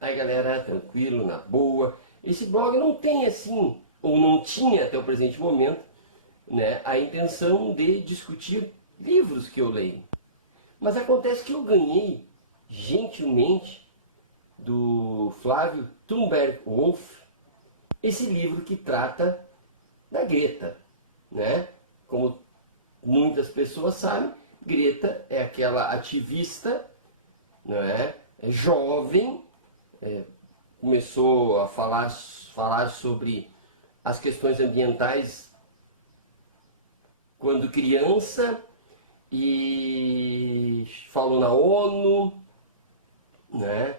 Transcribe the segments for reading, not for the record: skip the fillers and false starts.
Aí galera, tranquilo, na boa. Esse blog não tem assim, ou não tinha até o presente momento, né, a intenção de discutir livros que eu leio. Mas acontece que eu ganhei, gentilmente, do Flávio Thunberg Wolff, esse livro que trata da Greta, né? Como muitas pessoas sabem, Greta é aquela ativista, não é? É jovem, começou a falar sobre as questões ambientais quando criança e falou na ONU, né?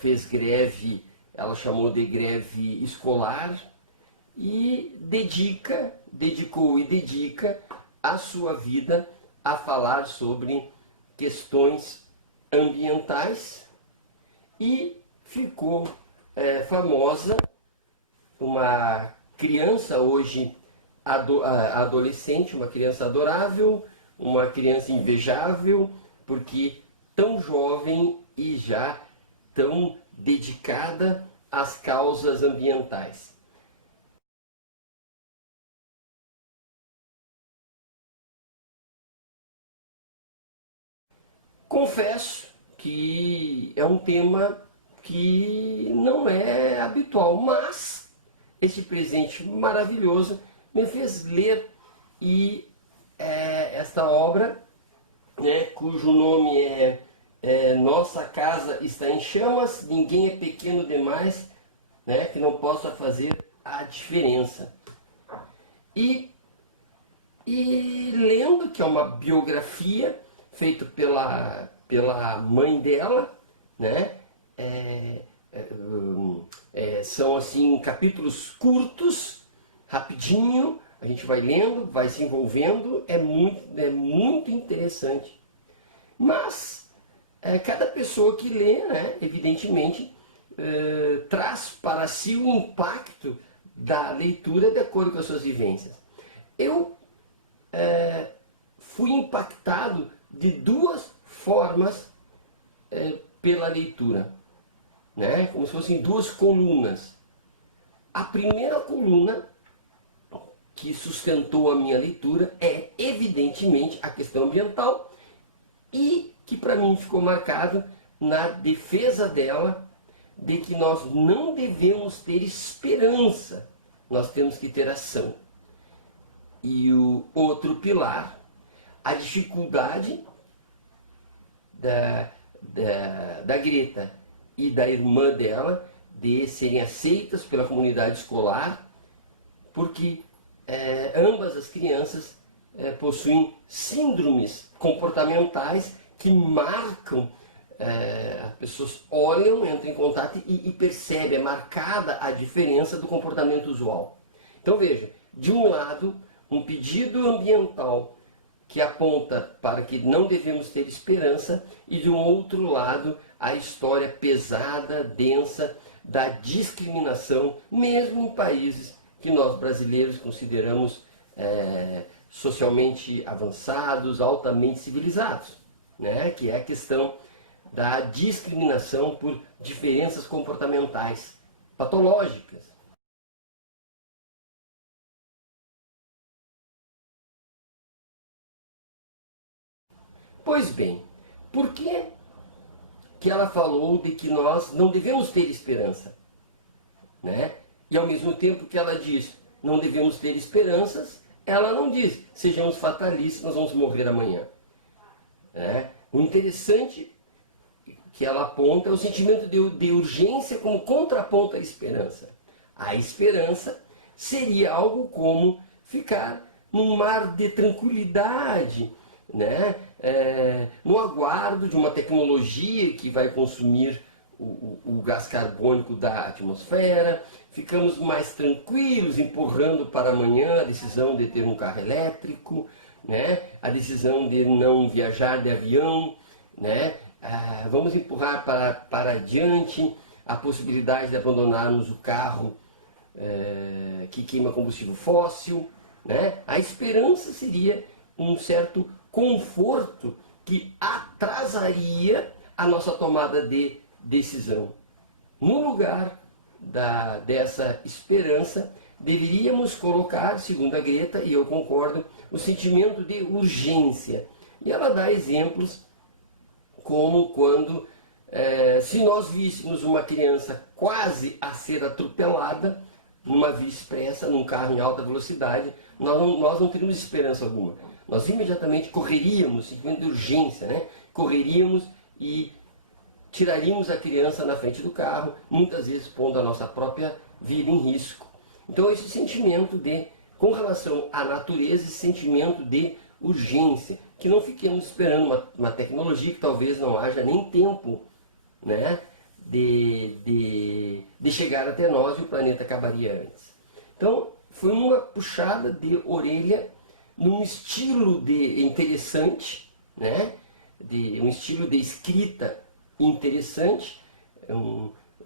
Fez greve, ela chamou de greve escolar e dedicou e dedica a sua vida a falar sobre questões ambientais e ficou famosa, uma criança hoje adolescente, uma criança adorável, uma criança invejável, porque tão jovem e já tão dedicada às causas ambientais. Confesso que é um tema que não é habitual, mas esse presente maravilhoso me fez ler e esta obra, né, cujo nome é Nossa Casa Está em Chamas, Ninguém é Pequeno Demais, né, que não possa fazer a diferença. E lendo, que é uma biografia feita pela mãe dela, né, são assim capítulos curtos, rapidinho, a gente vai lendo, vai se envolvendo, é muito interessante. Mas cada pessoa que lê, né, evidentemente, traz para si o impacto da leitura de acordo com as suas vivências. Eu fui impactado de duas formas pela leitura, né? Como se fossem duas colunas. A primeira coluna que sustentou a minha leitura é, evidentemente, a questão ambiental e que para mim ficou marcado na defesa dela, de que nós não devemos ter esperança, nós temos que ter ação. E o outro pilar, a dificuldade da Greta e da irmã dela de serem aceitas pela comunidade escolar, porque ambas as crianças possuem síndromes comportamentais que marcam, as pessoas olham, entram em contato e percebem, é marcada a diferença do comportamento usual. Então veja, de um lado, um pedido ambiental que aponta para que não devemos ter esperança, e de um outro lado, a história pesada, densa, da discriminação, mesmo em países que nós brasileiros consideramos socialmente avançados, altamente civilizados, né? Que é a questão da discriminação por diferenças comportamentais patológicas. Pois bem, por que ela falou de que nós não devemos ter esperança, né? E ao mesmo tempo que ela diz não devemos ter esperanças, ela não diz sejamos fatalistas, nós vamos morrer amanhã, né? O interessante que ela aponta é o sentimento de urgência como contraponto à esperança. A esperança seria algo como ficar num mar de tranquilidade, né? No aguardo de uma tecnologia que vai consumir o gás carbônico da atmosfera, ficamos mais tranquilos, empurrando para amanhã a decisão de ter um carro elétrico, né? A decisão de não viajar de avião, né? Vamos empurrar para adiante a possibilidade de abandonarmos o carro que queima combustível fóssil, né? A esperança seria um certo conforto que atrasaria a nossa tomada de decisão. no lugar dessa esperança, deveríamos colocar, segundo a Greta, e eu concordo, o sentimento de urgência. E ela dá exemplos como quando, se nós víssemos uma criança quase a ser atropelada, numa via expressa, num carro em alta velocidade, nós não teríamos esperança alguma. Nós imediatamente correríamos, sentimento de urgência, né? Correríamos e tiraríamos a criança na frente do carro, muitas vezes pondo a nossa própria vida em risco. Então esse sentimento com relação à natureza, esse sentimento de urgência, que não fiquemos esperando uma tecnologia que talvez não haja nem tempo, né, de chegar até nós e o planeta acabaria antes. Então foi uma puxada de orelha num estilo interessante, né, um estilo de escrita interessante,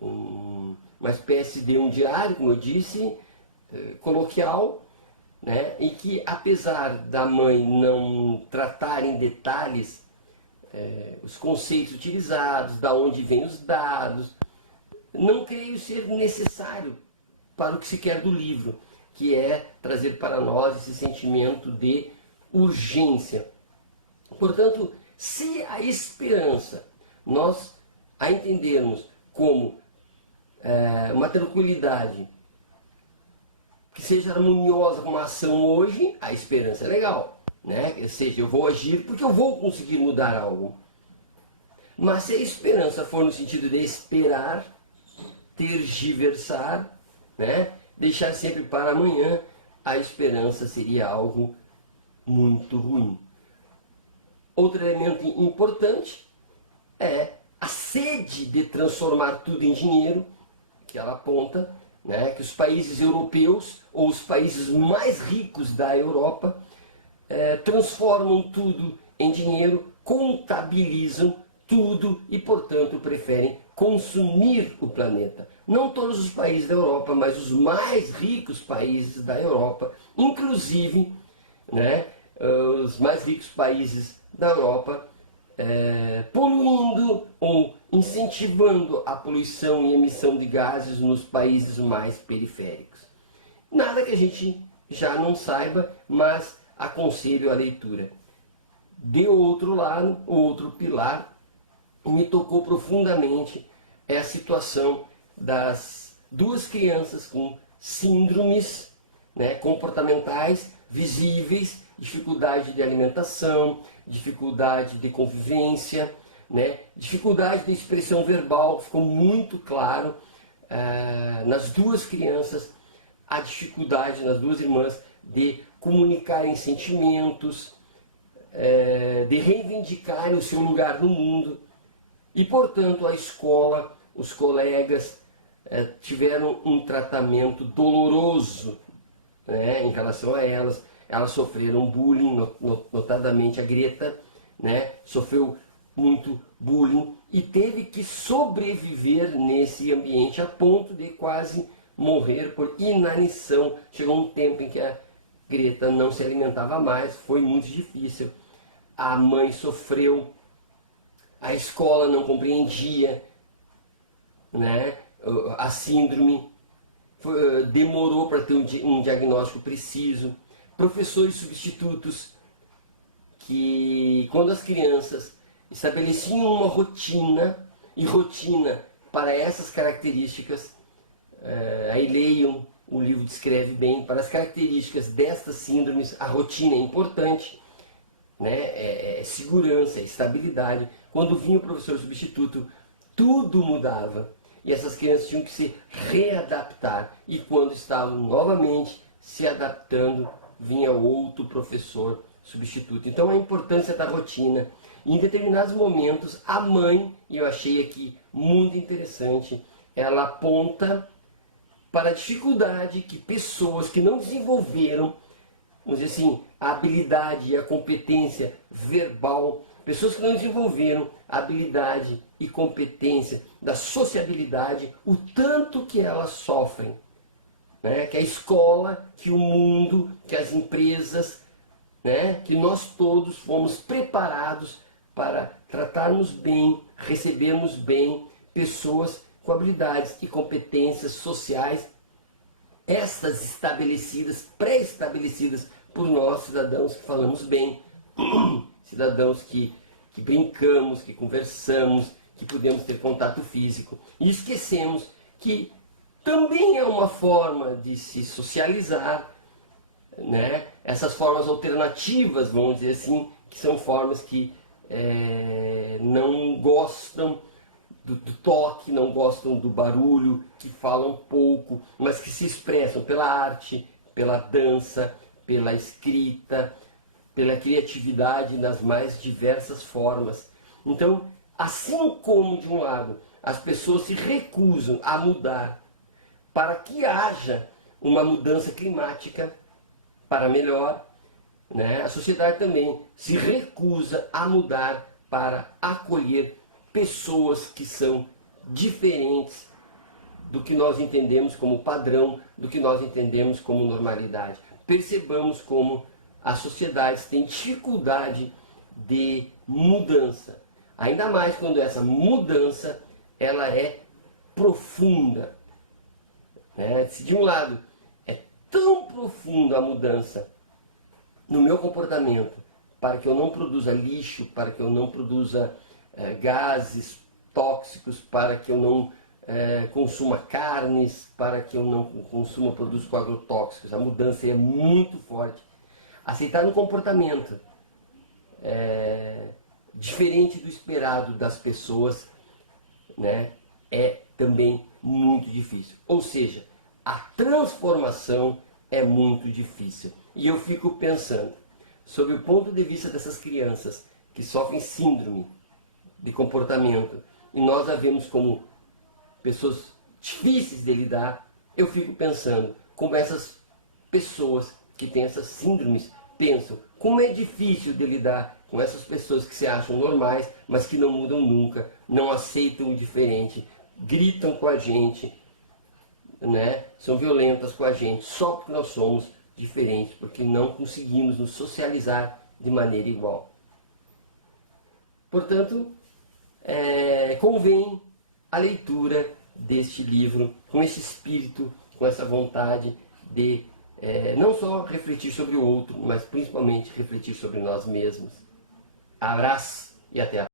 uma espécie de um diário, como eu disse, coloquial, né, em que, apesar da mãe não tratar em detalhes os conceitos utilizados, da onde vêm os dados, não creio ser necessário para o que se quer do livro, que é trazer para nós esse sentimento de urgência. Portanto, se a esperança nós a entendermos como uma tranquilidade que seja harmoniosa com uma ação hoje, a esperança é legal, né? Ou seja, eu vou agir porque eu vou conseguir mudar algo. Mas se a esperança for no sentido de esperar, tergiversar, né? Deixar sempre para amanhã, a esperança seria algo muito ruim. Outro elemento importante é a sede de transformar tudo em dinheiro, que ela aponta, né, que os países europeus, ou os países mais ricos da Europa, transformam tudo em dinheiro, contabilizam tudo e, portanto, preferem consumir o planeta. Não todos os países da Europa, mas os mais ricos países da Europa, inclusive, né, os mais ricos países da Europa, poluindo ou incentivando a poluição e emissão de gases nos países mais periféricos. Nada que a gente já não saiba, mas aconselho a leitura. De outro lado, outro pilar, me tocou profundamente é a situação das duas crianças com síndromes, né, comportamentais visíveis, dificuldade de alimentação, dificuldade de convivência, né, dificuldade de expressão verbal. Ficou muito claro nas duas crianças a dificuldade, nas duas irmãs, de comunicarem sentimentos, de reivindicarem o seu lugar no mundo. E, portanto, a escola, os colegas tiveram um tratamento doloroso, né, em relação a elas. Elas sofreram bullying, notadamente a Greta, né, sofreu muito bullying e teve que sobreviver nesse ambiente a ponto de quase morrer por inanição. Chegou um tempo em que a Greta não se alimentava mais, foi muito difícil. A mãe sofreu, a escola não compreendia, né, a síndrome, demorou para ter um diagnóstico preciso. Professores substitutos que, quando as crianças estabeleciam uma rotina, e rotina para essas características, aí leiam, o livro descreve bem, para as características destas síndromes, a rotina é importante, né? Segurança, estabilidade. Quando vinha o professor substituto, tudo mudava, e essas crianças tinham que se readaptar, e quando estavam novamente se adaptando, vinha outro professor substituto. Então a importância da rotina. Em determinados momentos, a mãe, e eu achei aqui muito interessante, ela aponta para a dificuldade que pessoas que não desenvolveram, vamos dizer assim, a habilidade e a competência verbal, pessoas que não desenvolveram a habilidade e competência da sociabilidade, o tanto que elas sofrem. Né? Que a escola, que o mundo, que as empresas, né? Que nós todos fomos preparados para tratarmos bem, recebermos bem pessoas com habilidades e competências sociais, estas estabelecidas, pré-estabelecidas por nós, cidadãos que falamos bem, cidadãos que brincamos, que conversamos, que podemos ter contato físico. E esquecemos que também é uma forma de se socializar, né? Essas formas alternativas, vamos dizer assim, que são formas que não gostam do toque, não gostam do barulho, que falam pouco, mas que se expressam pela arte, pela dança, pela escrita, pela criatividade nas mais diversas formas. Então, assim como de um lado as pessoas se recusam a mudar para que haja uma mudança climática para melhor, né? A sociedade também se recusa a mudar para acolher pessoas que são diferentes do que nós entendemos como padrão, do que nós entendemos como normalidade. Percebamos como as sociedades têm dificuldade de mudança. Ainda mais quando essa mudança ela é profunda. Né? Se de um lado é tão profunda a mudança no meu comportamento, para que eu não produza lixo, para que eu não produza gases tóxicos, para que eu não consuma carnes, para que eu não consuma produtos com agrotóxicos. A mudança é muito forte. Aceitar um comportamento diferente do esperado das pessoas, né, é também muito difícil. Ou seja, a transformação é muito difícil. E eu fico pensando, sob o ponto de vista dessas crianças que sofrem síndrome de comportamento, e nós a vemos como pessoas difíceis de lidar, eu fico pensando como essas pessoas que têm essas síndromes pensam, como é difícil de lidar com essas pessoas que se acham normais, mas que não mudam nunca, não aceitam o diferente, gritam com a gente, né? São violentas com a gente, só porque nós somos diferentes, porque não conseguimos nos socializar de maneira igual. Portanto, convém a leitura deste livro, com esse espírito, com essa vontade de não só refletir sobre o outro, mas principalmente refletir sobre nós mesmos. Abraço e até a próxima.